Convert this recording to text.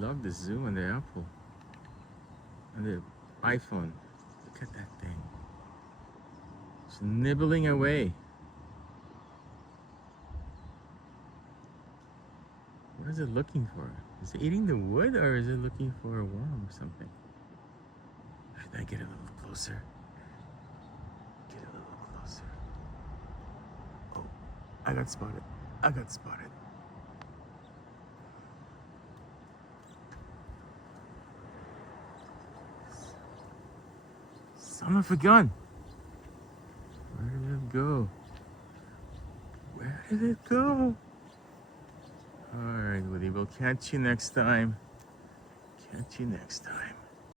love the zoom on the Apple. On the iPhone. Look at that thing. It's nibbling away. What is it looking for? Is it eating the wood or is it looking for a worm or something? Should I get a little closer? Get a little closer. Oh, I got spotted. I got spotted. Son of a gun. Where did it go? Where did it go? Alright, Woody, we'll catch you next time. Catch you next time.